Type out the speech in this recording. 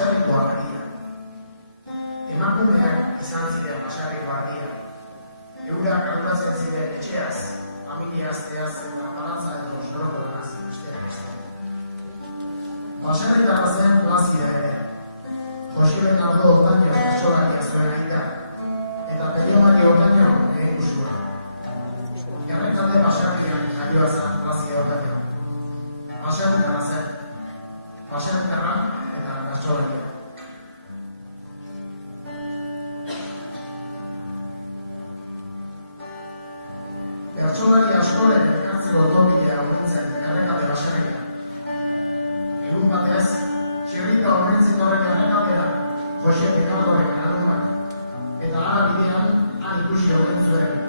baserrikoak dira. Emakumeak izan ziren baserrikoak dira. Eurak arduratzen ziren etxeaz, familiazteaz eta balantza edo sorokolanaz besteak beste. Baserritarra zen Plazida ere. Joseben Ardo Ordaño bertsolaria zuen aita, eta Pelio Mari Ordaño lehengusua. Jarrekalde baserrian jaioa zen Plazida Ordaño. Baserritarra zen, baserritarra eta bertsolaria. Bertsolari askoren elkartzeko etorkidea aurrentzen Jarrekalde baserria. Egun batez, txirrita horrentzen horren Jarrekaldera, Jose Pinarroren alumak, eta ara bidean han ikusi horren zuen